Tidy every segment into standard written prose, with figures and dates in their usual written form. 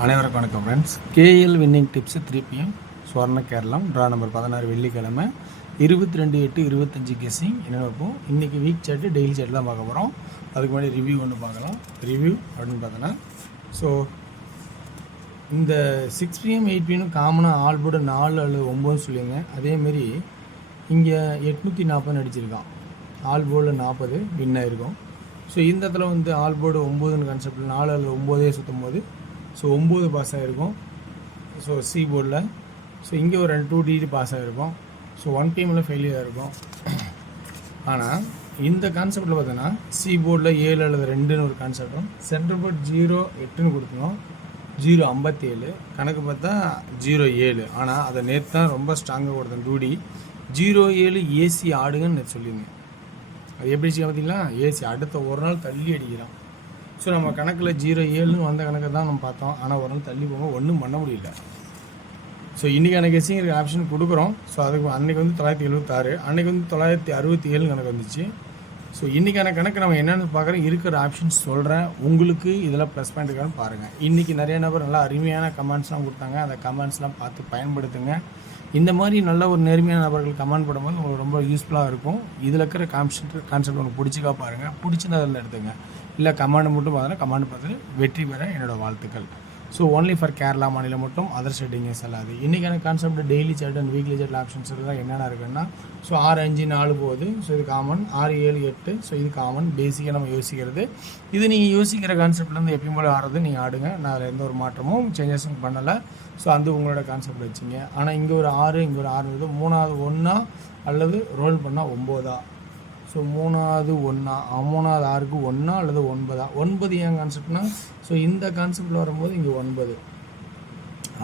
அனைவருக்கும் வணக்கம் friends. KL winning tips 3 PM Suvarna Keralam draw number 16 வெள்ளிக்கிழமை 22/8/25 கெஸ்ஸிங் என்ன வைப்போம். இன்றைக்கி வீக் சார்ட்டு டெய்லி சார்ட்டு தான் பார்க்க போகிறோம். அதுக்கு முன்னாடி ரிவ்யூ ஒன்று பார்க்கலாம். ரிவ்யூ அப்படின்னு பார்த்தோன்னா ஸோ இந்த 6 PM 8 PM காமனாக ஆல் போர்டு 4 அல்லது 9 சொல்லிங்க. அதேமாரி இங்கே 840 அடிச்சிருக்கான். ஆல் போர்டில் 40 வின் ஆகிருக்கும். ஸோ இந்த இடத்துல வந்து ஆல் போர்டு 9ன்னு கான்செப்டில் 4 அல்லது 9 சுற்றும் போது ஸோ 9 பாஸ் ஆகிருக்கும். ஸோ சி போர்டில் ஸோ இங்கே ஒரு 2 டிடி பாஸ் ஆகிருக்கும். ஸோ 1 PMல ஃபெயிலியர் ஆகிருக்கும். ஆனால் இந்த கான்செப்டில் பார்த்தோன்னா சி போர்டில் 7 அல்லது 2ன்னு ஒரு கான்செப்டும் சென்டர் போர்ட் 0-8ன்னு கொடுக்கணும். 0-57 கணக்கு பார்த்தா 0-7. ஆனால் அதை நேற்று தான் ரொம்ப ஸ்ட்ராங்காக கொடுத்தேன். 2D 0-7 ஏசி ஆடுங்கன்னு நேற்று சொல்லியிருந்தேன். அது எப்படி பார்த்தீங்களா, ஏசி அடுத்த ஒரு நாள் தள்ளி அடிக்கிறான். ஸோ நம்ம கணக்கில் 0-7ன்னு வந்த கணக்கை தான் நம்ம பார்த்தோம். ஆனால் ஒரு நாள் தள்ளி போக ஒன்றும் பண்ண முடியல. ஸோ இன்றைக்கான கெஸ்ஸிங் ஆப்ஷன் கொடுக்குறோம். ஸோ அதுக்கு அன்றைக்கி வந்து 976, அன்றைக்கி வந்து 967 கணக்கு வந்துச்சு. ஸோ இன்றைக்கான கணக்கு நம்ம என்னென்னு பார்க்குறோம். இருக்கிற ஆப்ஷன்ஸ் சொல்கிறேன். உங்களுக்கு இதில் ப்ளஸ் பாயிண்ட் இருக்கான்னு பாருங்கள். இன்றைக்கி நிறைய நபர் நல்லா அருமையான கமெண்ட்ஸ்லாம் கொடுத்தாங்க. அந்த கமெண்ட்ஸ்லாம் பார்த்து பயன்படுத்துங்க. இந்த மாதிரி நல்ல ஒரு நேர்மையான நபர்கள் கமெண்ட் பண்ணும்போது உங்களுக்கு ரொம்ப யூஸ்ஃபுல்லாக இருக்கும். இதில் இருக்கிற கான்செப்ட் உங்களுக்கு பிடிச்சிக்கா பாருங்கள். பிடிச்சிருந்தா அதில் எடுத்துங்க. இல்லை கமாண்ட் மட்டும் பார்த்தோன்னா கமாண்ட் பார்த்து வெற்றி பெற என்னோடய வாழ்த்துக்கள். ஸோ ஒன்லி ஃபார் கேரளா மாநிலம் மட்டும், அதர் ஸ்டேட்டிங்கஸ் அல்லாது. இன்றைக்கான concept daily chart and weekly chart options தான் என்னென்ன இருக்குன்னா ஸோ 6-5-4 போகுது. ஸோ இது காமன். 6-7-8 ஸோ இது காமன். பேசிக்காக நம்ம யோசிக்கிறது இது. நீங்கள் யோசிக்கிற கான்செப்ட்லேருந்து எப்பயும் போல ஆடுறது நீங்கள் ஆடுங்க. நான் அதில் எந்த ஒரு மாற்றமும் சேஞ்சஸும் பண்ணலை. ஸோ அந்த உங்களோட கான்செப்ட் வச்சுங்க. ஆனால் இங்கே ஒரு 6 இங்கே ஒரு 6 இருக்குது. 3வது 1 அல்லது ரோல் பண்ணால் 9. ஸோ 3வது 1 3வது 6க்கு 1 அல்லது 9. 9 ஏன் கான்செப்ட்னா ஸோ இந்த கான்செப்டில் வரும்போது இங்கே 9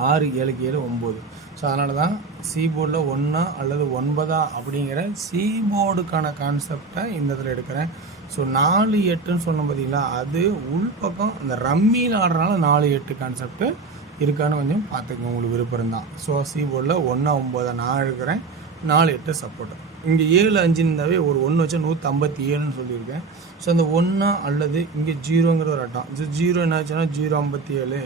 6 7க்கு 7 9. ஸோ அதனால தான் சி போர்டில் 1 அல்லது 9 அப்படிங்கிற சி போர்டுக்கான கான்செப்டை இந்த இதில் எடுக்கிறேன். ஸோ 4-8ன்னு சொன்னோம் பார்த்தீங்களா, அது உள்பக்கம் இந்த ரம்மியில் ஆடுறதுனால 4-8 கான்செப்ட்டு இருக்கான்னு கொஞ்சம் பார்த்துக்கோங்க. உங்களுக்கு விருப்பம் தான். ஸோ சி போர்டில் 1-9 நான் எடுக்கிறேன். 4-8 சப்போர்ட்டு. இங்கே 7-5 இருந்தாவே ஒரு 1 வச்சா 157ன்னு சொல்லியிருக்கேன். ஸோ அந்த 1 அல்லது இங்கே 0ங்கிற ஒரு அட்டம். 0 என்ன ஆச்சுன்னா 057.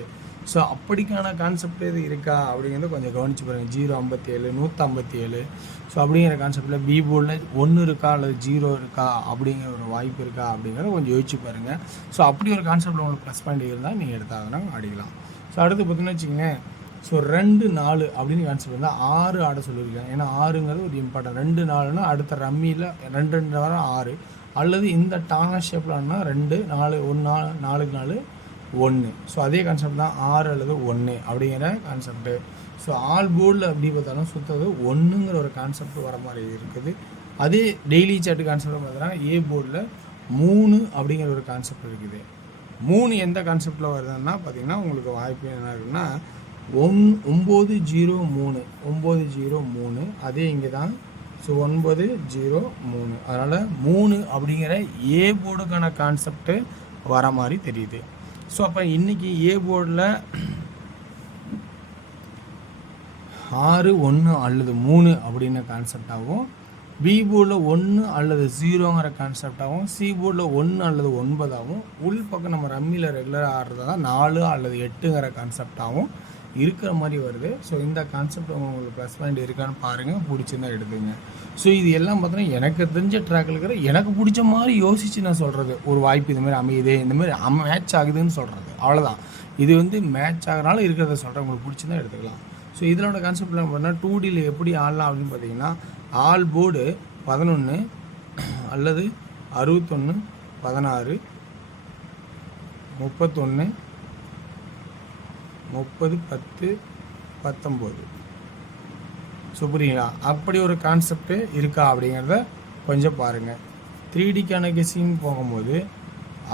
ஸோ அப்படிக்கான கான்செப்ட் இது இருக்கா அப்படிங்கிறத கொஞ்சம் கவனிச்சு பாருங்கள். 057 157. ஸோ அப்படிங்கிற கான்செப்டில் பி போர்டில் 1 இருக்கா அல்லது 0 இருக்கா அப்படிங்கிற ஒரு வாய்ப்பு இருக்கா அப்படிங்கிறத கொஞ்சம் யோசிச்சு பாருங்கள். ஸோ அப்படி ஒரு கான்செப்டில் உங்களுக்கு ப்ளஸ் பாயிண்ட் இருந்தால் நீங்கள் எடுத்தாங்கன்னா அடிக்கலாம். ஸோ அடுத்து பார்த்தீங்கன்னா வச்சுக்கோங்க. ஸோ 2-4 அப்படின்னு கான்செப்ட் இருந்தால் 6 ஆட சொல்லியிருக்கேன். ஏன்னா 6ங்கிறது ஒரு இம்பார்ட்டன்ட். 2-4னா அடுத்த ரம்மியில் 2 வர 6 அல்லது இந்த டானா ஷேப்பில் ஆனா 2-4 1 4-4 1. ஸோ அதே கான்செப்ட் தான் 6 அல்லது 1 அப்படிங்கிற கான்செப்ட்டு. ஸோ ஆல் போர்டில் எப்படி பார்த்தாலும் சுற்றுறது 1ங்கிற ஒரு கான்செப்ட் வர மாதிரி இருக்குது. அதே டெய்லி சார்ட்டு கான்செப்ட் பார்த்தோன்னா ஏ போர்டில் 3 அப்படிங்கிற ஒரு கான்செப்ட் இருக்குது. 3 எந்த கான்செப்டில் வருதுன்னா பார்த்தீங்கன்னா உங்களுக்கு வாய்ப்பு என்ன இருக்குன்னா 9-0-3 அதே இங்கே தான். ஸோ 9-0-3 அதனால் 3 அப்படிங்கிற ஏ போர்டுக்கான கான்செப்ட்டு வர மாதிரி தெரியுது. ஸோ அப்போ இன்றைக்கி ஏ போர்டில் 6-1 அல்லது 3 அப்படின்ன கான்செப்டாகவும், பி போர்டில் 1 அல்லது 0ங்கிற கான்செப்டாகவும், சி போர்டில் 1 அல்லது 9ஆகவும், உள் பக்கம் நம்ம ரம்மியில் ரெகுலராக ஆடுறதா தான் 4 அல்லது 8ங்கிற கான்செப்டாகவும் இருக்கிற மாதிரி வருது. ஸோ இந்த கான்செப்ட் உங்களுக்கு ப்ளஸ் பாயிண்ட் இருக்கான்னு பாருங்கள். பிடிச்சிருந்தா எடுத்துங்க. ஸோ இது எல்லாம் பார்த்தீங்கன்னா எனக்கு தெரிஞ்ச ட்ராக்கில் இருக்கிற எனக்கு பிடிச்ச மாதிரி யோசித்து நான் சொல்கிறது. ஒரு வாய்ப்பு இந்தமாதிரி அமையுது, இந்தமாதிரி மேட்ச் ஆகுதுன்னு சொல்கிறது, அவ்வளோதான். இது வந்து மேட்ச் ஆகிறனால இருக்கிறத சொல்கிறேன். உங்களுக்கு பிடிச்சிருந்தா எடுத்துக்கலாம். ஸோ இதனோட கான்செப்டில் பார்த்தீங்கன்னா 2Dயில் எப்படி ஆடலாம் அப்படின்னு பார்த்தீங்கன்னா ஆல் போர்டு 11 அல்லது 61 16 31 30 10 19. ஸோ புரியுங்களா, அப்படி ஒரு கான்செப்ட்டு இருக்கா அப்படிங்கிறத கொஞ்சம் பாருங்கள். 3Dக்கான கெஸ்ஸிங் போகும்போது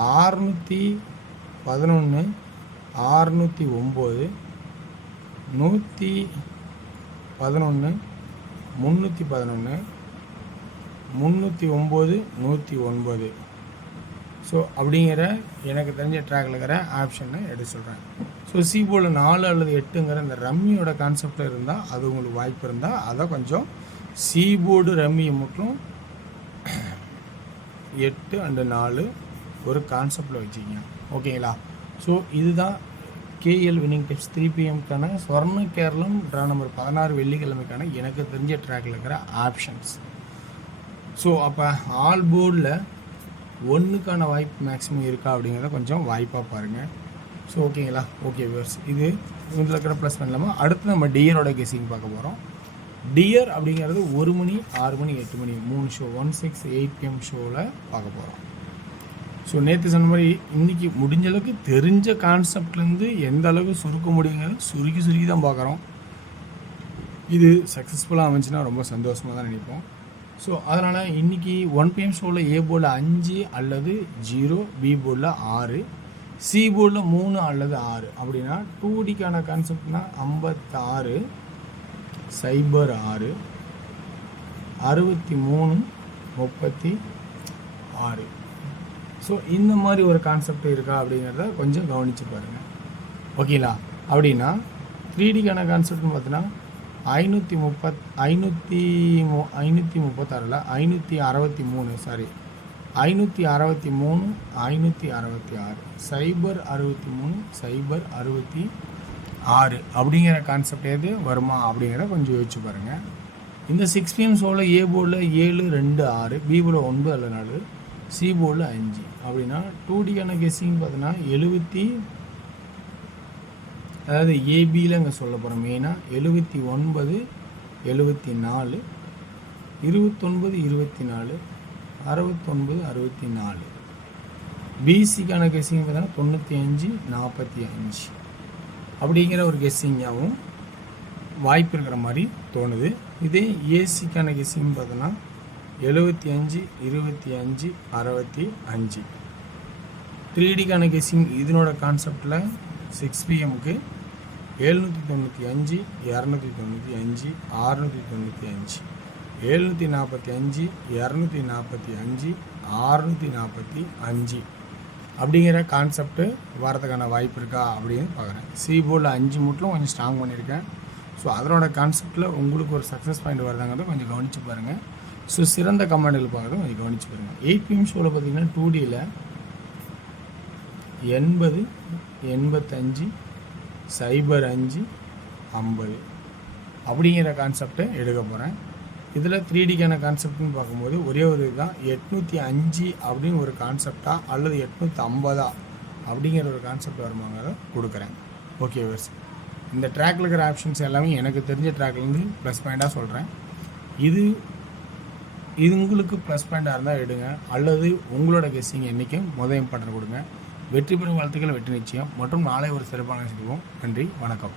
611 609 111 311 309 109. ஸோ அப்படிங்கிற எனக்கு தெரிஞ்ச ட்ராக்கில் இருக்கிற ஆப்ஷனை எடுத்து சொல்கிறேன். ஸோ சி போர்டில் 4 அல்லது 8ங்கிற இந்த ரம்மியோட கான்செப்டில் இருந்தால் அது உங்களுக்கு வாய்ப்பு இருந்தால் அதை கொஞ்சம் சி போர்டு ரம்மியை மட்டும் 8 and 4 ஒரு கான்செப்டில் வச்சுக்கிங்க. ஓகேங்களா. ஸோ இதுதான் கேஎல் வின்னிங் டிப்ஸ் 3 PM சொர்ண கேரளம் ட்ரா நம்பர் 16 வெள்ளிக்கிழமைக்கான எனக்கு தெரிஞ்ச ட்ராக்கில் இருக்கிற ஆப்ஷன்ஸ். ஸோ அப்போ ஆல் போர்டில் ஒன்றுக்கான வாய்ப்பு மேக்ஸிமம் இருக்கா அப்படிங்கிறத கொஞ்சம் வாய்ப்பாக பாருங்கள். ஸோ ஓகேங்களா? ஓகே வியூவர்ஸ், இது இதில் இருக்கிற ப்ளஸ் பண்ணலாமா? அடுத்து நம்ம டியரோட கெஸிங் பார்க்க போகிறோம். டியர் அப்படிங்கிறது 1 மணி, 6 மணி, 8 மணி 3 ஷோ 1, 6, 8 PM ஷோவில் பார்க்க போகிறோம். ஸோ நேற்று சொன்ன மாதிரி இன்றைக்கி முடிஞ்ச அளவுக்கு தெரிஞ்ச கான்செப்ட்லேருந்து எந்த அளவுக்கு சுருக்க முடியுங்கிறது சுருக்கி தான் பார்க்குறோம். இது சக்ஸஸ்ஃபுல்லாக அமைஞ்சுன்னா ரொம்ப சந்தோஷமாக தான் நினைப்போம். ஸோ அதனால் இன்றைக்கி 1 PM ஷோவில் ஏ போர்டில் 5 அல்லது 0, பி போர்டில் 6, சி போர்டில் 3 அல்லது 6 அப்படின்னா 2Dக்கான கான்செப்ட்னா 56, 06, 63, 36. ஸோ இந்த மாதிரி ஒரு கான்செப்ட் இருக்கா அப்படிங்கிறத கொஞ்சம் கவனித்து பாருங்கள். ஓகேங்களா? அப்படின்னா 3Dக்கான கான்செப்ட்னு பார்த்தீங்கன்னா 533 563 சாரி 563, 566, 063, 066 அப்படிங்கிற கான்செப்ட் எது வருமா அப்படிங்கிறத கொஞ்சம் யோசிச்சு பாருங்கள். இந்த 6 PM ஷோவில் ஏ போர்டில் 7, 2, 6, பி போர்டில் 9 அல்லது 4, சி போர்டில் 5 அப்படின்னா 2Dக்கான கெஸ்ஸிங் பார்த்தீங்கன்னா 70, அதாவது ஏபியில் இங்கே சொல்ல போகிறோம் மெயினாக 79, 74, 29, 24, 69, 64. பிசிக்கான கெஸ்ஸிங் பார்த்தீங்கன்னா 95, 45 அப்படிங்கிற ஒரு கெஸ்ஸிங்காகவும் வாய்ப்பு இருக்கிற மாதிரி தோணுது. இதே ஏசிக்கான கெஸ்ஸிங் பார்த்தோன்னா 75, 25, 65. 3Dக்கான கெஸ்ஸிங் இதனோட கான்செப்டில் 6 PMக்கு 795, 295, 695, 745, 245, 645 அப்படிங்கிற கான்செப்ட்டு வரதுக்கான வாய்ப்பு இருக்கா அப்படின்னு பார்க்குறேன். சி போர்டில் 5 மட்டும் கொஞ்சம் ஸ்ட்ராங் பண்ணியிருக்கேன். ஸோ அதனோட கான்செப்டில் உங்களுக்கு ஒரு சக்ஸஸ் பாயிண்ட் வருதாங்கிறத கொஞ்சம் கவனித்து பாருங்கள். ஸோ சிறந்த கமாண்டுகள் பார்க்குறத கொஞ்சம் கவனித்து பாருங்கள். 8 PM ஷோவில் பார்த்தீங்கன்னா 2Dயில் 80, 85, 05, 50 அப்படிங்கிற கான்செப்டை எடுக்க போகிறேன். இதில் 3Dக்கான கான்செப்ட்னு பார்க்கும்போது ஒரே ஒரு இதுதான் 805 அப்படின்னு ஒரு கான்செப்டா அல்லது 850 அப்படிங்கிற ஒரு கான்செப்ட் வருமாங்கிறத கொடுக்குறேன். ஓகே வர்ஸ், இந்த ட்ராக்கில் இருக்கிற ஆப்ஷன்ஸ் எல்லாமே எனக்கு தெரிஞ்ச ட்ராக்லேருந்து ப்ளஸ் பாயிண்ட்டாக சொல்கிறேன். இது உங்களுக்கு ப்ளஸ் பாயிண்ட்டாக இருந்தால் எடுங்க, அல்லது உங்களோட கெஸ்ஸிங் என்றைக்கும் முதல் இம்பார்ட்டன்ட் கொடுங்க. வெற்றி பெறும் வாழ்த்துக்கள், வெற்றி நிச்சயம் மற்றும் நாளை ஒரு சிறப்பான செய்வோம். நன்றி, வணக்கம்.